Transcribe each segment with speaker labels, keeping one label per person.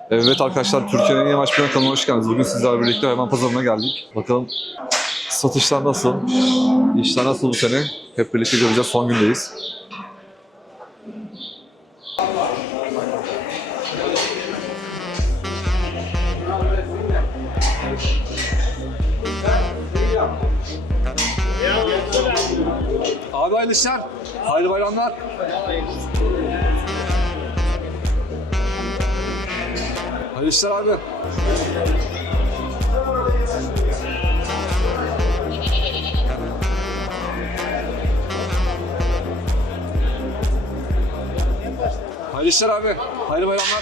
Speaker 1: Evet arkadaşlar, Türkiye'nin en iyi maç planı kanalına hoş geldiniz. Bugün sizlerle birlikte hayvan pazarına geldik. Bakalım satışlar nasıl, işler nasıl bu sene? Hep birlikte göreceğiz, son gündeyiz. Abi hayırlı işler, hayırlı bayramlar. Hayırlı işler abi. Hayırlı işler abi. Hayırlı bayramlar.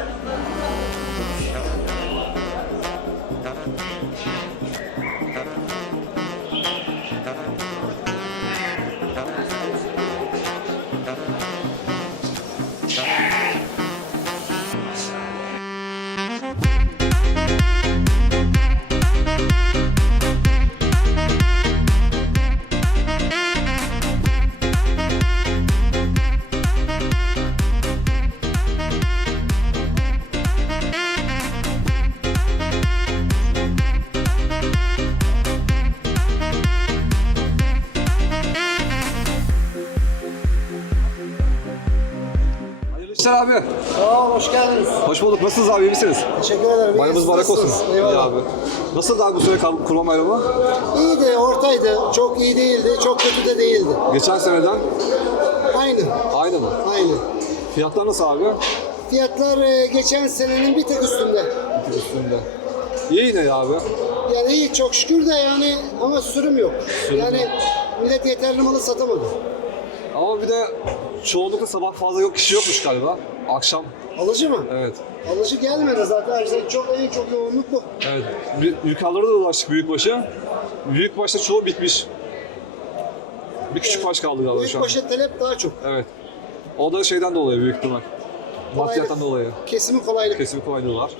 Speaker 1: İşler abi.
Speaker 2: Sağ ol, hoş geldiniz.
Speaker 1: Hoş bulduk. Nasılsınız abi? İyi misiniz?
Speaker 2: Teşekkür ederim.
Speaker 1: Bayramınız mübarek olsun.
Speaker 2: Eyvallah.
Speaker 1: İyi abi. Nasıldı abi bu sene kurban bayramı?
Speaker 2: İyiydi, ortaydı. Çok iyi değildi, çok kötü de değildi.
Speaker 1: Geçen seneden
Speaker 2: Aynı.
Speaker 1: aynı mı?
Speaker 2: Aynı.
Speaker 1: Fiyatlar nasıl abi?
Speaker 2: Fiyatlar geçen senenin bir tek üstünde.
Speaker 1: Üstünde. İyi yine ya abi.
Speaker 2: Yani iyi çok şükür de yani ama sürüm yok. Yani millet yeterli malı satamadı.
Speaker 1: Ama bir de çoğunlukla sabah fazla yok kişi yokmuş galiba. Akşam.
Speaker 2: Alıcı mı?
Speaker 1: Evet.
Speaker 2: Alıcı gelmedi zaten. İşte çok iyi, çok yoğunluk bu.
Speaker 1: Evet. Yukarılara da ulaştık büyükbaşa. Büyükbaşta çoğu bitmiş. Bir küçük baş kaldı galiba şu an.
Speaker 2: Büyükbaşa talep daha çok.
Speaker 1: Evet. O da şeyden dolayı büyük ihtimal. Maddiyattan dolayı.
Speaker 2: Kesimi kolaylık.
Speaker 1: Kesimi kolaylığı var.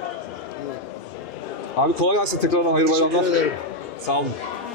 Speaker 1: Abi kolay gelsin tekrardan, hayırlı bayramlar.
Speaker 2: Teşekkür ederim.
Speaker 1: Sağ olun.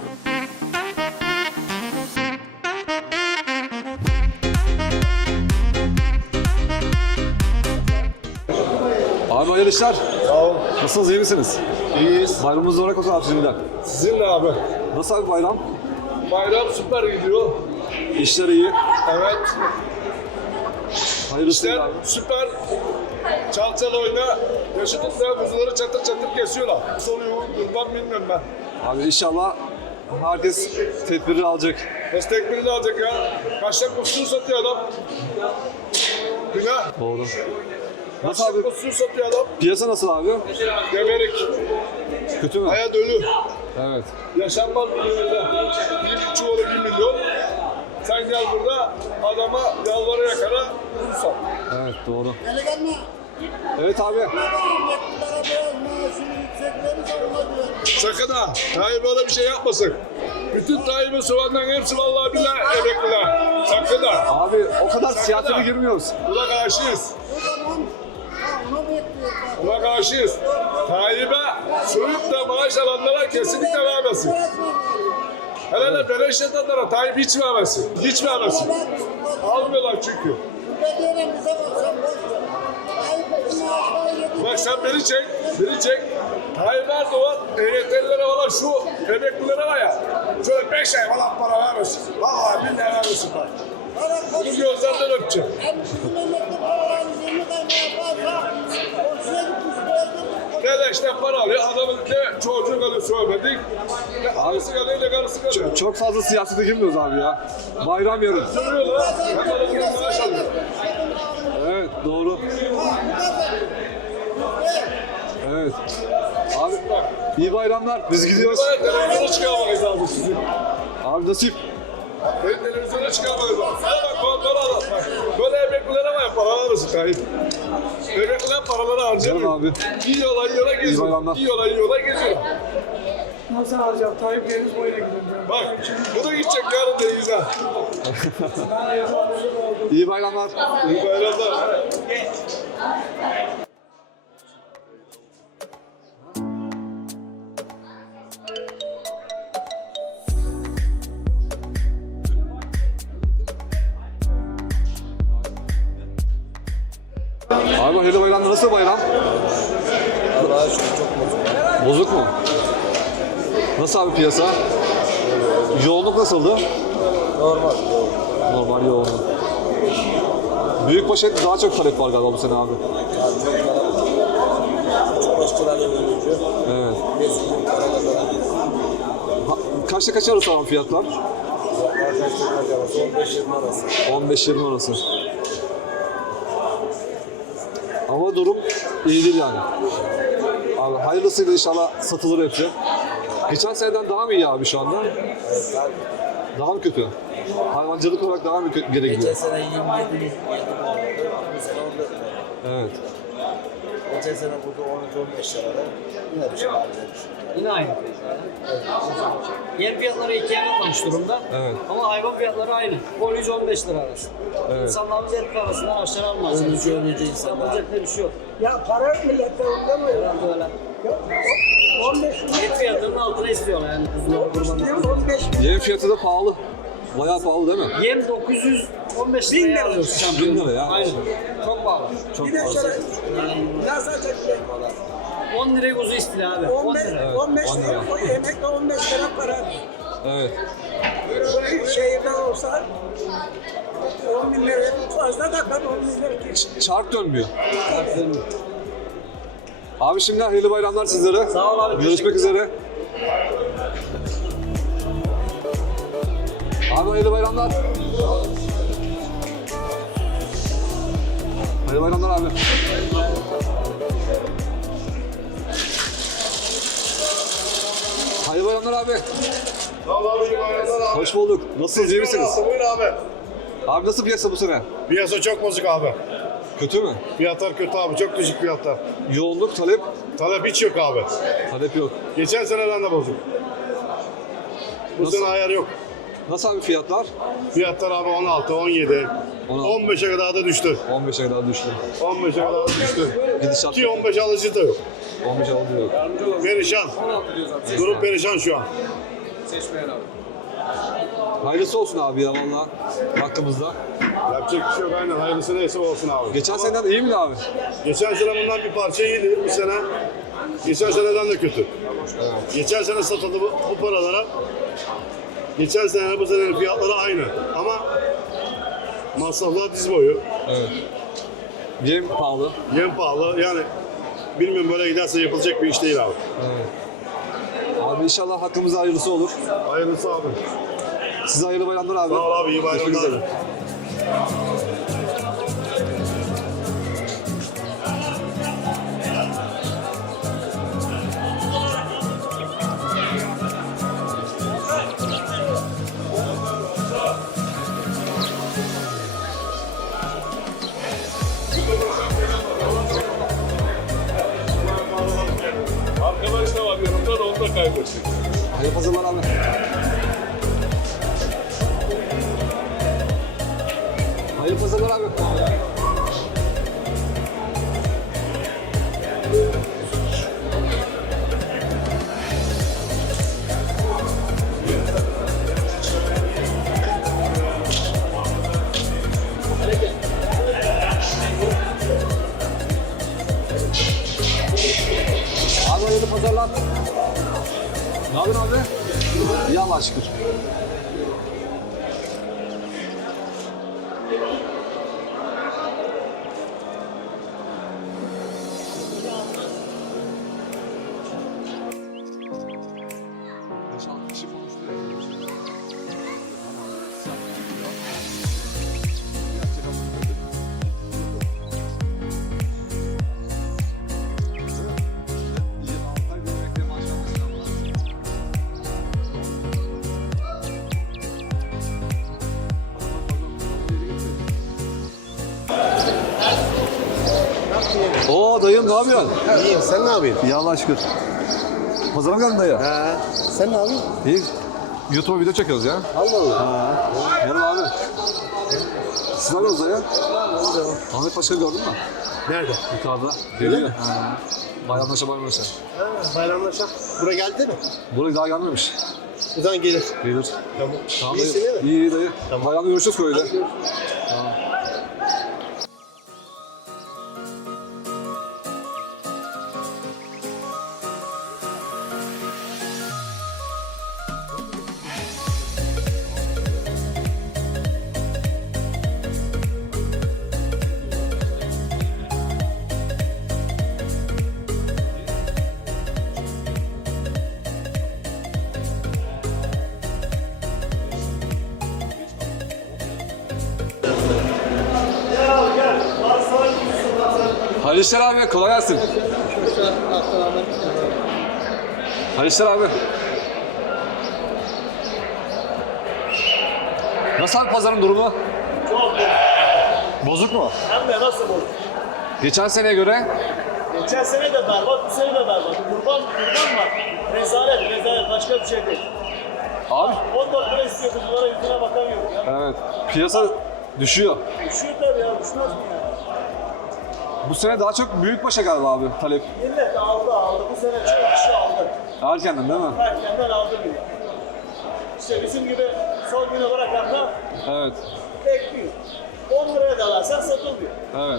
Speaker 1: Abi hayırlı işler.
Speaker 3: Sağ ol.
Speaker 1: Nasılsınız, iyi misiniz?
Speaker 3: İyiyiz.
Speaker 1: Bayramınız olarak olsun abi şimdiden.
Speaker 3: Sizin de abi.
Speaker 1: Nasıl abi bayram?
Speaker 3: Bayram süper gidiyor.
Speaker 1: İşler iyi.
Speaker 3: Evet.
Speaker 1: Hayırlısı
Speaker 3: İşler
Speaker 1: abi.
Speaker 3: süper. Çal çal oyna. Yaşı tutmayan kuzuları çatır çatır kesiyorlar. Nasıl oluyor kurban bilmiyorum ben.
Speaker 1: Abi inşallah herkes tedbiri alacak.
Speaker 3: Nasıl tekbirini alacak ya? Kaçta kusur satıyor adam. Günah.
Speaker 1: Doğru. Nasıl
Speaker 3: Kaçta
Speaker 1: abi?
Speaker 3: kusur satıyor adam.
Speaker 1: Piyasa nasıl abi?
Speaker 3: Geberik.
Speaker 1: Kötü mü?
Speaker 3: Hayat ölü.
Speaker 1: Evet.
Speaker 3: Yaşanmaz bir dünyada. Bir çuvalı 1 milyon. Sen gel burada adama yalvara yakara kuzu sat.
Speaker 1: Evet doğru.
Speaker 2: Delikanlı.
Speaker 1: Evet abi.
Speaker 2: Emeklilere biraz maaşını yüksek verirse ona güven.
Speaker 3: Sakın ha. Tayyip öyle bir şey yapmasın. Bütün Tayyip'in soğanların hepsi vallahi billahi emekliler. Sakın ha.
Speaker 1: Abi o kadar siyasete girmiyoruz.
Speaker 3: Buna karşıyız.
Speaker 2: O zaman onu bekliyoruz.
Speaker 3: Buna karşıyız. Tayyip'e soyup da maaş alanlara kesinlikle vermesin. Hele de beleş yatanlara Tayyip hiç vermesin. Hiç vermesin. Almıyorlar çünkü.
Speaker 2: Ben diyorum bize bak sen boş ver. Ayıp etsin maaşları yedi.
Speaker 3: Bak sen beni çek, beni çek. Tayyip Erdoğan EYT'lilere falan şu emeklilere var ya, şöyle 5 ay falan para vermesin. Vallahi billahi vermesin bak. Bunu gözlerden öpeceğim.
Speaker 2: Hem bizim memlekte paralarımız 20 kaynağı varsa boşuna gitmiş böyle.
Speaker 3: Beleşten para alıyor, adamın ne çocuğu kalıyor söylemedik. Ne abisi kalıyor, ne karısı kalıyor.
Speaker 1: Çok fazla siyasete girmiyoruz abi ya. Bayram yarın.
Speaker 3: Söylüyorlar, hem adamın maaş alıyor.
Speaker 1: Evet doğru. Evet. Abi iyi bayramlar. Biz gidiyoruz.
Speaker 3: Böyle televizyona çıkarmayız abi sizin.
Speaker 1: Abi nasip.
Speaker 3: Benim televizyona çıkarmayız abi. Sana bak, para al. Bak, böyle emeklilere var ya, para alırsın Tayyip. Emekliler paraları harcamıyor.
Speaker 1: Canım abi.
Speaker 3: Yiyorlar, yiyorlar, geziyorlar.
Speaker 1: bayramlar.
Speaker 3: Yiyorlar, yiyorlar, geziyorlar.
Speaker 4: Nasıl alacağım? Tayyip Deniz boyuna gidiyorum.
Speaker 3: Bak, bu da gidecek yarın televizyona.
Speaker 1: İyi bayramlar.
Speaker 3: İyi bayramlar.
Speaker 1: Abi hayırlı bayramlar. Nasıl bayram?
Speaker 5: Allah'a şükür çok bozuk.
Speaker 1: Bozuk mu? Nasıl abi piyasa? Yoğunluk nasıldı?
Speaker 5: Normal.
Speaker 1: Normal yoğunluk. Büyük poşet daha çok talep var galiba bu sene abi.
Speaker 5: Yani çok kalabalık. 35 lirayla ölüyor.
Speaker 1: Evet.
Speaker 5: 500 lirayla
Speaker 1: Kaçta kaç arası abi fiyatlar?
Speaker 5: Arkadaşlar 15-20 arası.
Speaker 1: 15-20 arası. Ama durum iyi değil yani. Abi hayırlısıyla inşallah satılır hepsi. Geçen seneden daha mı iyi abi şu anda?
Speaker 5: Evet, abi.
Speaker 1: Daha mı kötü? Hayvancılık olarak daha mı geri
Speaker 5: Geçen
Speaker 1: gidiyor?
Speaker 5: sene 27 bin liraydı. Bu sene 14 lira.
Speaker 1: Evet.
Speaker 5: Geçen sene burada 13-15 liraydı. Yine bir şey var.
Speaker 6: Yine aynı. Yem fiyatları ikiye katlamış durumda.
Speaker 1: Evet.
Speaker 6: Ama hayvan fiyatları aynı. 13-15 lira arası.
Speaker 1: Evet.
Speaker 6: İnsanlar biz hep arasından aşağı almaz.
Speaker 5: Ölünce insanlar.
Speaker 6: Yapılacak bir şey yok.
Speaker 4: Ya para millette onda mı?
Speaker 6: Herhalde öyle.
Speaker 4: 15
Speaker 6: Et fiyatlarının altına istiyorlar yani kuzu kurbanlık.
Speaker 4: 15
Speaker 1: Yem fiyatı da pahalı. Bayağı pahalı değil mi?
Speaker 6: Yem 915
Speaker 4: Bin
Speaker 6: liraya
Speaker 4: lira.
Speaker 6: alıyoruz şampiyon.
Speaker 1: 1000 lira ya.
Speaker 6: Aynen. Çok pahalı.
Speaker 1: Çok
Speaker 4: bir de
Speaker 1: pahalı.
Speaker 4: şöyle nasıl açacak?
Speaker 6: 10 liraya kuzu istila abi. 10
Speaker 4: 15
Speaker 6: lira.
Speaker 4: 15
Speaker 1: 10
Speaker 4: lira.
Speaker 1: lira.
Speaker 4: O yemekle 15 lira para.
Speaker 1: Evet.
Speaker 4: Şehirde olsa 10 bin lira fazla da ben 10 bin lira
Speaker 1: Çark dönmüyor. Abi şimdi hayırlı bayramlar sizlere.
Speaker 6: Sağ ol abi,
Speaker 1: Görüşmek üzere. Abi hayırlı bayramlar. Hayırlı bayramlar abi. Hayırlı bayramlar abi.
Speaker 3: Sağ ol abi, iyi bayramlar abi.
Speaker 1: Hoş bulduk. Nasılsınız, iyi misiniz?
Speaker 3: Buyur abi.
Speaker 1: Abi nasıl piyasa bu sene?
Speaker 3: Piyasa çok bozuk abi.
Speaker 1: Kötü mü?
Speaker 3: Fiyatlar kötü abi, çok düşük fiyatlar.
Speaker 1: Yoğunluk, talep,
Speaker 3: Talep hiç yok abi.
Speaker 1: talep yok.
Speaker 3: Geçen seneden de bozuk. Bu
Speaker 1: Nasıl?
Speaker 3: sene ayar yok.
Speaker 1: Nasıl abi fiyatlar?
Speaker 3: Fiyatlar abi 16, 17,
Speaker 1: 16.
Speaker 3: 15'e kadar da düştü.
Speaker 1: 15'e kadar düştü.
Speaker 3: 15'e kadar da düştü.
Speaker 1: Gidişat
Speaker 3: Ki 15 alıcı da yok.
Speaker 1: 15 alıyor.
Speaker 3: Perişan. Durum perişan şu an.
Speaker 1: Hayırlısı olsun abi ya valla hakkımızda.
Speaker 3: Yapacak bir şey yok aynen. Hayırlısı neyse olsun abi.
Speaker 1: Geçen seneden iyi mi abi?
Speaker 3: Geçen sene bundan bir parça iyiydi. Bu sene geçen seneden de kötü. Geçen sene satıldı bu paralara. Geçen sene bu senenin fiyatları aynı. Ama masraflar diz boyu.
Speaker 1: Evet. Yem pahalı.
Speaker 3: Yem pahalı. Yani bilmiyorum böyle giderse yapılacak bir iş değil abi.
Speaker 1: Evet. Abi inşallah hakkımızda hayırlısı olur.
Speaker 3: Hayırlısı abi.
Speaker 1: Size hayırlı bayramlar abi.
Speaker 3: Sağ ol abi, iyi
Speaker 1: Görüşmek
Speaker 3: bayramlar.
Speaker 1: üzere.
Speaker 3: Arkadaş da var yanımda da onu da kaybettik.
Speaker 1: Hayırlı pazarlar abi. Hayırlı pazarlar abi. Abi hayırlı pazarlar. Ne yapıyorsun abi? İyi Allah'a şükür. Oo dayım ne yapıyorsun?
Speaker 2: İyiyim, sen ne yapıyorsun?
Speaker 1: İyi Allah'a şükür. Pazara mı geldin dayı?
Speaker 2: He. Sen ne yapıyorsun?
Speaker 1: İyi. YouTube'a video çekiyoruz ya.
Speaker 2: Allah Allah.
Speaker 1: Merhaba abi. Siz ne yapıyorsunuz dayı? Ahmet Paşa'yı gördün mü?
Speaker 2: Nerede?
Speaker 1: Yukarıda. Geliyor. Bayramlaşa bayramlaşa.
Speaker 2: Bayramlaşa. Buraya geldi mi?
Speaker 1: Buraya daha gelmemiş.
Speaker 2: Buradan gelir.
Speaker 1: Gelir.
Speaker 2: Tamam.
Speaker 1: Tamam
Speaker 2: İyisin
Speaker 1: dayı.
Speaker 2: değil mi?
Speaker 1: İyi iyi dayı. Bayramda görüşürüz köyde. Tamam. işler abi, kolay gelsin. Hayırlı işler abi. Nasıl abi pazarın durumu?
Speaker 7: Çok
Speaker 1: Bozuk mu?
Speaker 7: hem de nasıl bu?
Speaker 1: Geçen seneye göre
Speaker 7: Geçen sene de berbat, bu sene de berbat. Kurban var. Rezalet, başka bir şey değil.
Speaker 1: abi
Speaker 7: 14 lira istiyor, bunlara yüzüne bakan yok ya.
Speaker 1: evet piyasa düşüyor.
Speaker 7: Düşüyor tabii ya, düşmez mi ya?
Speaker 1: Bu sene daha çok büyükbaşa galiba abi talep.
Speaker 7: Millet aldı, bu sene çıkışı aldı.
Speaker 1: Erkenden değil mi?
Speaker 7: Erkenden aldı bile. İşte bizim gibi son güne bırakanlar
Speaker 1: Evet.
Speaker 7: bekliyor. 10 liraya da versen satılmıyor.
Speaker 1: Evet.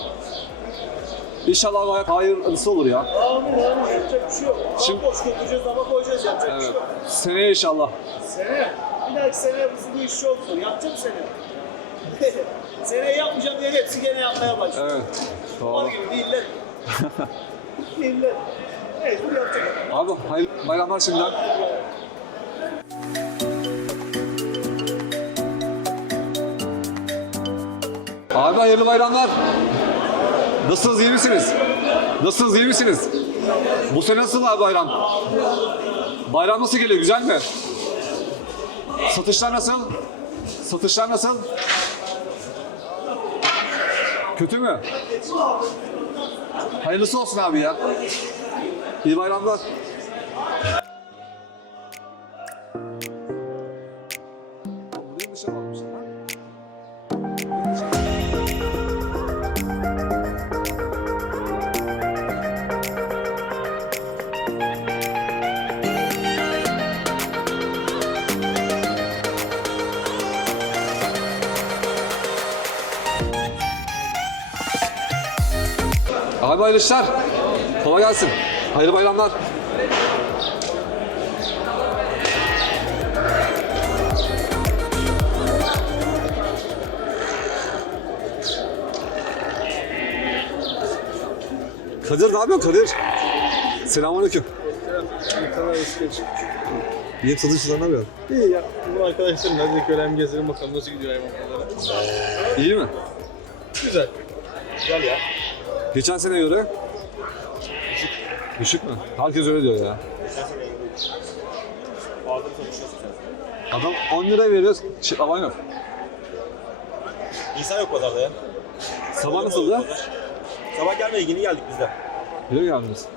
Speaker 1: İnşallah hayırlısı olur ya.
Speaker 7: Amin, yapacak bir şey yok.
Speaker 1: Şimdi-
Speaker 7: Boş götüreceğiz ama koyacağız, yapacak bir
Speaker 1: Evet.
Speaker 7: şey yok.
Speaker 1: Seneye inşallah.
Speaker 7: Sene, bir dahaki sene bu iş çok zor. Yapacağım sene. Seneye yapmayacağım diye hepsi gene yapmaya başlıyor.
Speaker 1: Evet.
Speaker 7: Var
Speaker 1: Doğru.
Speaker 7: gibi değiller. Değiller. Mecbur yapacak.
Speaker 1: Abi hayırlı bayramlar şimdiden. Abi hayırlı bayramlar. Nasılsınız, iyi misiniz? Nasılsınız, iyi misiniz? Bu sene nasıl abi bayram? Bayram nasıl geliyor, güzel mi? Satışlar nasıl? Satışlar nasıl? Kötü mü? Hayırlısı olsun abi ya. İyi bayramlar. Buraya dışarı almışlar ha? Abi hayırlı işler. Kolay gelsin. Hayırlı bayramlar. Kadir ne yapıyorsun Kadir? Selamünaleyküm. İyi satışçılar ne yapıyorsun?
Speaker 8: İyi ya. Bu arkadaşlarım hadi görelim gezelim bakalım nasıl gidiyor hayvanlara.
Speaker 1: İyi mi?
Speaker 8: Güzel. Güzel ya.
Speaker 1: Geçen seneye göre? Düşük mü? Herkes öyle diyor ya. Adam 10 lira veriyor, alan yok.
Speaker 5: İnsan yok pazarda ya.
Speaker 1: Sabah nasıldı?
Speaker 5: Sabah gelmedi, yeni geldik biz de.
Speaker 1: Yürü geldiniz.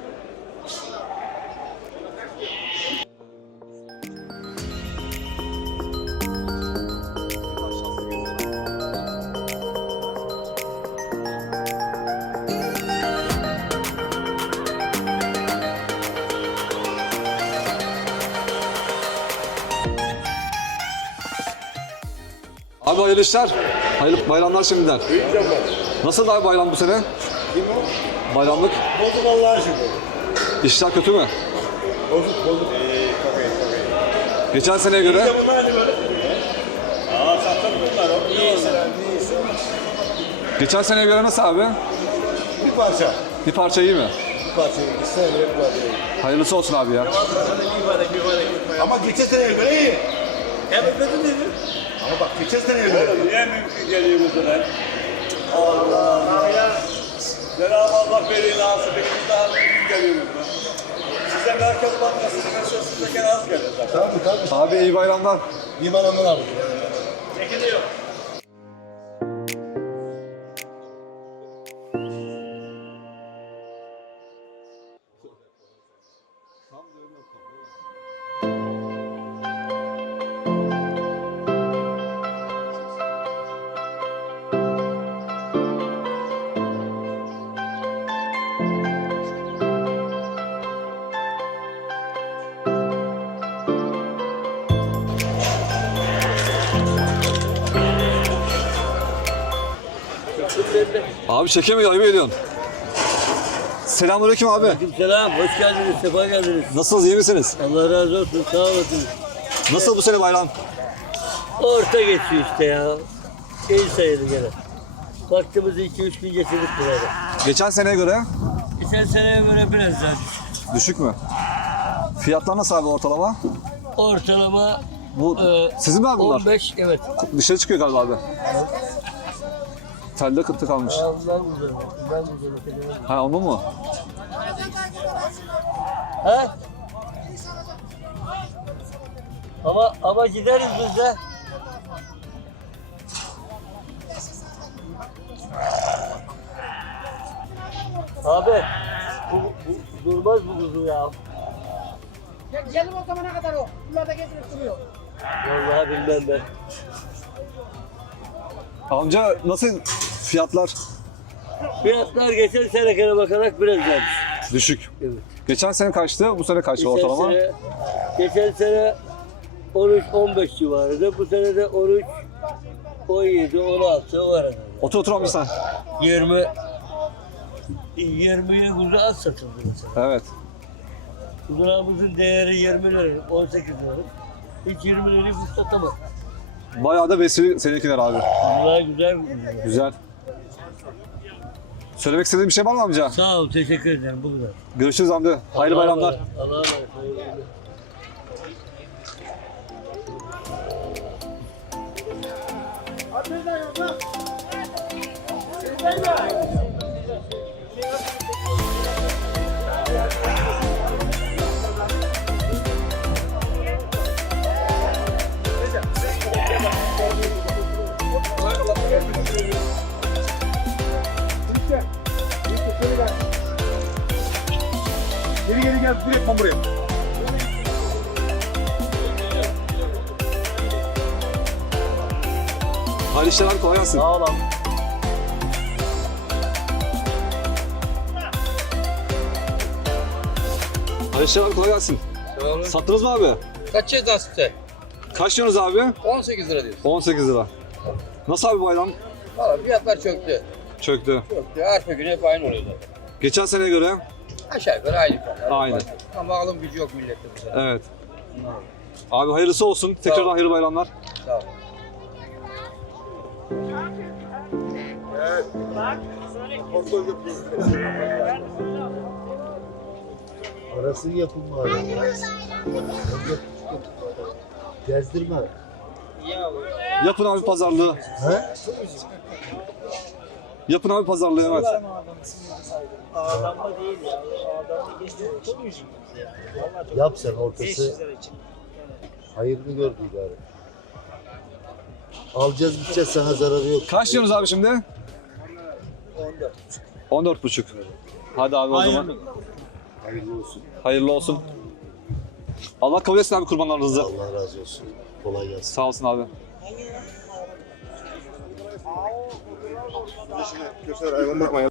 Speaker 1: Abi hayırlı işler. Hayırlı bayramlar şimdiden. Nasıl abi bayram bu sene? Bayramlık.
Speaker 5: Bozuk Allah'a şükür.
Speaker 1: İşler kötü mü?
Speaker 5: Bozuk.
Speaker 1: Geçen seneye göre
Speaker 5: Bir de bunlar hani böyle. Sattım bunlar. İyisi.
Speaker 1: geçen seneye göre nasıl abi?
Speaker 5: Bir parça.
Speaker 1: Bir parça iyi mi?
Speaker 5: Bir parça. İki sene bile bir parça.
Speaker 1: Hayırlısı olsun abi ya.
Speaker 5: Ama geçen seneye göre iyi. Evet dedim dedi. Ama bak geçen seneye göre.
Speaker 3: Niye mümkün geliyor bu kadar? Allah ya. Cenab-ı Allah veri nasip benim daha mümkün geliyor bu kadar. Size Merkez Bankası'nın meselesinde gene az gelir zaten.
Speaker 5: Tabii.
Speaker 1: Abi iyi bayramlar.
Speaker 5: İyi bayramlar abi.
Speaker 3: Çekiliyor.
Speaker 1: Abi çekemiyor, ayıp ediyorsun. Selamünaleyküm abi.
Speaker 9: Selam, hoş geldiniz, sefa geldiniz.
Speaker 1: Nasılsınız, iyi misiniz?
Speaker 9: Allah razı olsun, sağ olasın.
Speaker 1: Nasıl bu sene bayram?
Speaker 9: Orta geçiyor işte ya. İyi sayılır gene. Vaktimizi 2-3 gün geçirdik burada.
Speaker 1: Geçen seneye göre
Speaker 9: Geçen seneye göre biraz daha düşük.
Speaker 1: düşük mü? Fiyatlar nasıl abi ortalama?
Speaker 9: Ortalama
Speaker 1: Bu sizin mi abi bunlar?
Speaker 9: 15, evet.
Speaker 1: Dışarı çıkıyor galiba abi. Telde kıtı kalmış.
Speaker 9: Bundan güzel. Bundan güzel.
Speaker 1: Ha onu mu?
Speaker 9: He? Ama gideriz biz de. Abi bu durmaz bu kuzu ya.
Speaker 4: Gelin o zamana kadar o. Bunlar da getirip duruyor.
Speaker 9: Vallahi bilmem ben.
Speaker 1: Amca nasıl fiyatlar?
Speaker 9: Fiyatlar geçen senekine bakarak biraz gelmiş.
Speaker 1: Düşük.
Speaker 9: Evet.
Speaker 1: Geçen sene kaçtı, bu sene kaçtı
Speaker 9: Geçen
Speaker 1: ortalama?
Speaker 9: geçen sene 13-15 civarında, bu sene de 13, 17, 16 o arada.
Speaker 1: Otur otur amca sen.
Speaker 9: 20'ye kuzu az satıldı mesela.
Speaker 1: Evet.
Speaker 9: Kuzularımızın değeri 20 lira, 18 lira. Hiç 20 lirayı kuzu satamaz.
Speaker 1: Bayağı da besili seninkiler abi.
Speaker 9: Kuzular güzel kuzular.
Speaker 1: Güzel. Söylemek istediğin bir şey var mı amca?
Speaker 9: Sağ ol, teşekkür ederim. Bu kadar.
Speaker 1: Görüşürüz amca. Hayırlı bayramlar.
Speaker 9: Allah'a emanet. Hayırlı bayramlar.
Speaker 3: Geri gel direkt buraya.
Speaker 1: Hayırlı işler abi, kolay gelsin.
Speaker 6: Sağ ol abi.
Speaker 1: Hayırlı işler abi, kolay gelsin.
Speaker 8: Sağ olun.
Speaker 1: Sattınız mı abi?
Speaker 8: Kaç yıl nasipte?
Speaker 1: Kaç diyorsunuz abi?
Speaker 8: 18 lira diyorsun.
Speaker 1: 18 lira. Nasıl abi bayram?
Speaker 8: Valla fiyatlar çöktü.
Speaker 1: Çöktü.
Speaker 8: Çöktü. Arpa günü hep aynı oluyor zaten.
Speaker 1: Geçen seneye göre
Speaker 8: Aşağı yukarı aynı fiyatlar.
Speaker 1: Aynı.
Speaker 8: Ama alım gücü yok millette bu sene.
Speaker 1: evet. Abi hayırlısı olsun. Tekrardan hayırlı bayramlar.
Speaker 8: Sağ ol.
Speaker 5: Arası yapılma abi. Gezdirme.
Speaker 1: Yapın abi pazarlığı.
Speaker 5: He?
Speaker 1: Yapın abi pazarlığı, evet.
Speaker 7: Ağırlanma değil ya. Ağırlanma geçti. Çok üzüldüm bize ya. Vallahi çok
Speaker 5: Yap sen
Speaker 7: 500
Speaker 5: ortası.
Speaker 7: lira için.
Speaker 5: Hayırını gör bari. Alacağız gideceğiz, sana zararı yok.
Speaker 1: Kaç diyorsunuz abi şimdi? 14,5. Hadi abi o zaman.
Speaker 5: Hayırlı olsun.
Speaker 1: Hayırlı olsun. Allah kabul etsin abi kurbanlarınızı.
Speaker 5: Allah razı olsun. Kolay gelsin.
Speaker 1: Sağ olsun abi.
Speaker 3: Köşeler hayvan bakmayın.